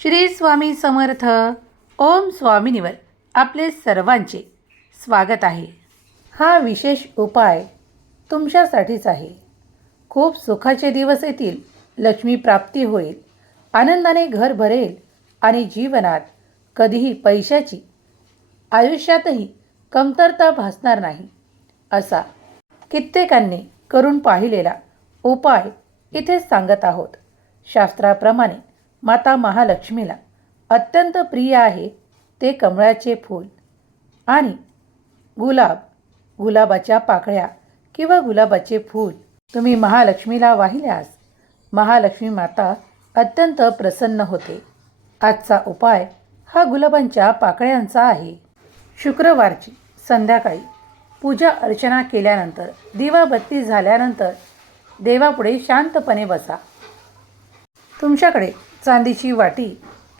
श्री स्वामी समर्थ. ओम स्वामिनीवर आपले सर्वांचे स्वागत आहे. हा विशेष उपाय तुमच्यासाठीच आहे. खूप सुखाचे दिवस येतील, लक्ष्मी प्राप्ती होईल, आनंदाने घर भरेल आणि जीवनात कधीही पैशाची आयुष्यातही कमतरता भासणार नाही, असा कित्येकांनी करून पाहिलेला उपाय इथे सांगत आहोत. शास्त्राप्रमाणे माता महालक्ष्मीला अत्यंत प्रिय आहे ते कमळाचे फूल आणि गुलाबाच्या पाकळ्या किंवा गुलाबाचे फूल तुम्ही महालक्ष्मीला वाहिल्यास महालक्ष्मी माता अत्यंत प्रसन्न होते. आजचा उपाय हा गुलाबांच्या पाकळ्यांचा आहे. शुक्रवारची संध्याकाळी पूजा अर्चना केल्यानंतर, दिवाबत्ती झाल्यानंतर देवापुढे शांतपणे बसा. तुमच्याकडे चांदीची वाटी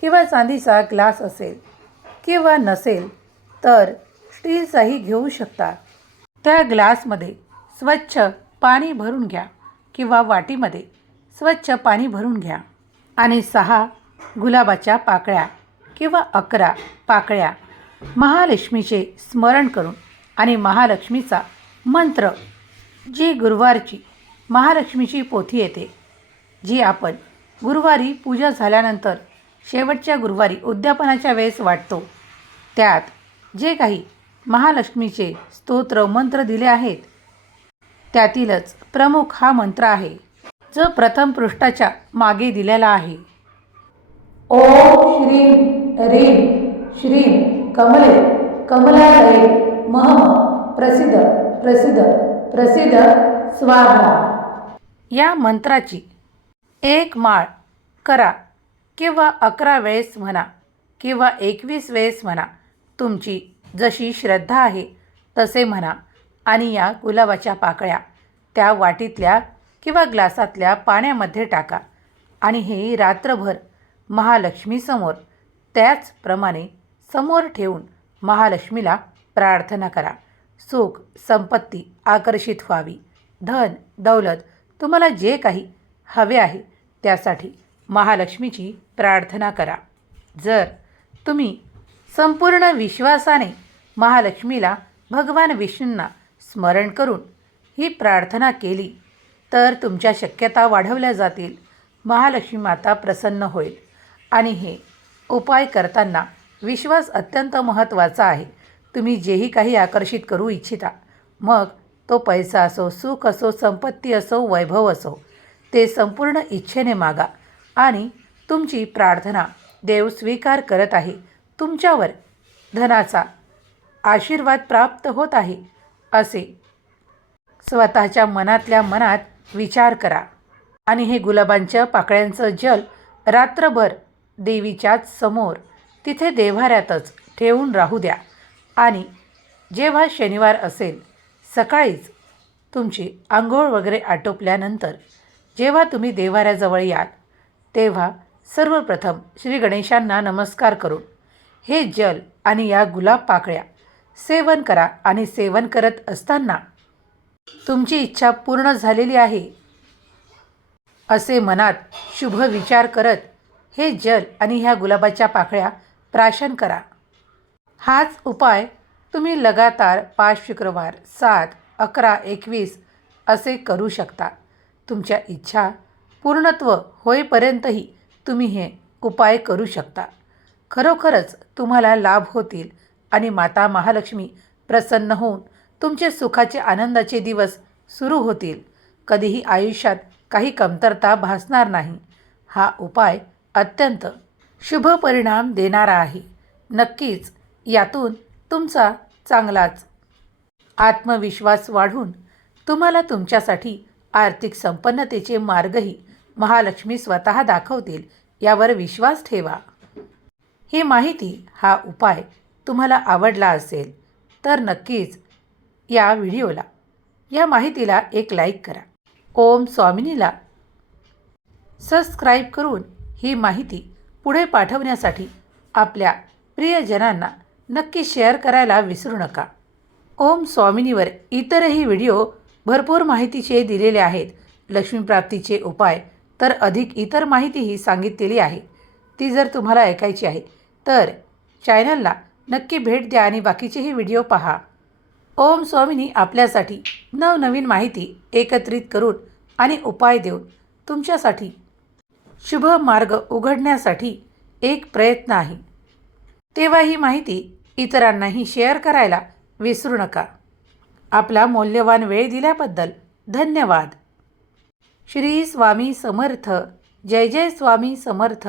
किंवा चांदीचा ग्लास असेल किंवा नसेल तर स्टीलचाही घेऊ शकता. त्या ग्लासमध्ये स्वच्छ पाणी भरून घ्या किंवा वाटीमध्ये स्वच्छ पाणी भरून घ्या आणि 6 गुलाबाच्या पाकळ्या किंवा 11 पाकळ्या महालक्ष्मीचे स्मरण करून आणि महालक्ष्मीचा मंत्र, जी गुरुवारची महालक्ष्मीची पोथी येते, जी आपण गुरुवारी पूजा झाल्यानंतर शेवटच्या गुरुवारी उद्यापनाच्या वेळेस वाटतो, त्यात जे काही महालक्ष्मीचे स्तोत्र मंत्र दिले आहेत त्यातीलच प्रमुख हा मंत्र आहे, जो प्रथम पृष्ठाच्या मागे दिलेला आहे. ओम श्रीं ह्रीं श्रीं कमले कमलालये महम प्रसिद्ध प्रसिद्ध प्रसिद्ध स्वाहा. या मंत्राची 1 माळ करा किंवा 11 वेळेस म्हणा किंवा 21 वेळेस म्हणा. तुमची जशी श्रद्धा आहे तसे म्हणा आणि या गुलाबाच्या पाकळ्या त्या वाटीतल्या किंवा ग्लासातल्या पाण्यामध्ये टाका आणि हे रात्रभर महालक्ष्मीसमोर त्याचप्रमाणे समोर ठेवून महालक्ष्मीला प्रार्थना करा. सुख संपत्ती आकर्षित व्हावी, धन दौलत तुम्हाला जे काही हवे आहे त्यासाठी महालक्ष्मीची प्रार्थना करा. जर तुम्ही संपूर्ण विश्वासाने महालक्ष्मीला भगवान विष्णूंना स्मरण करून ही प्रार्थना केली तर तुमच्या शक्यता वाढवल्या जातील. महालक्ष्मी माता प्रसन्न होईल. आणि हे उपाय करताना विश्वास अत्यंत महत्त्वाचा आहे. तुम्ही जेही काही आकर्षित करू इच्छिता, मग तो पैसा असो, सुख असो, संपत्ती असो, वैभव असो, ते संपूर्ण इच्छेने मागा आणि तुमची प्रार्थना देव स्वीकार करत आहे. तुमच्यावर धनाचा आशीर्वाद प्राप्त होत आहे असे स्वतःच्या मनातल्या मनात विचार करा आणि हे गुलाबांच्या पाकळ्यांचं जल रात्रभर देवीच्याच समोर तिथे देव्हाऱ्यातच ठेवून राहू द्या. आणि जेव्हा शनिवार असेल सकाळीच तुमची आंघोळ वगैरे आटोपल्यानंतर जेव्हा तुम्ही देव्हाऱ्याजवळ याल तेव्हा सर्वप्रथम श्री गणेशांना नमस्कार करून हे जल आणि या गुलाब पाकळ्या सेवन करा. आणि सेवन करत असताना तुमची इच्छा पूर्ण झालेली आहे असे मनात शुभ विचार करत हे जल आणि ह्या गुलाबाच्या पाकळ्या प्राशन करा. हाच उपाय तुम्ही लगातार 5 शुक्रवार, 7, 11, 21 असे करू शकता. तुमच्या इच्छा पूर्णत्व होईपर्यंतही तुम्ही हे उपाय करू शकता. खरोखरच तुम्हाला लाभ होतील आणि माता महालक्ष्मी प्रसन्न होऊन तुमचे सुखाचे आनंदाचे दिवस सुरू होतील. कधीही आयुष्यात काही कमतरता भासणार नाही. हा उपाय अत्यंत शुभ परिणाम देणारा आहे. नक्कीच यातून तुमचा चांगलाच आत्मविश्वास वाढून तुम्हाला तुमच्यासाठी आर्थिक संपन्नतेचे मार्गही महालक्ष्मी स्वतः दाखवतील, यावर विश्वास ठेवा. ही माहिती, हा उपाय तुम्हाला आवडला असेल तर नक्कीच या व्हिडिओला, या माहितीला एक लाईक करा. ओम स्वामिनीला सबस्क्राईब करून ही माहिती पुढे पाठवण्यासाठी आपल्या प्रियजनांना नक्की शेअर करायला विसरू नका. ओम स्वामिनीवर इतरही व्हिडिओ भरपूर माहितीचे दिलेले आहेत. लक्ष्मीप्राप्तीचे उपाय तर अधिक इतर माहितीही सांगितलेली आहे. ती जर तुम्हाला ऐकायची आहे तर चॅनलला नक्की भेट द्या आणि बाकीचेही व्हिडिओ पहा. ओम स्वामिनी आपल्यासाठी नवनवीन माहिती एकत्रित करून आणि उपाय देऊन तुमच्यासाठी शुभ मार्ग उघडण्यासाठी एक प्रयत्न आहे. तेव्हा ही माहिती इतरांनाही शेअर करायला विसरू नका. आपला मौल्यवान वेळ दिल्याबद्दल धन्यवाद. श्री स्वामी समर्थ. जय जय स्वामी समर्थ.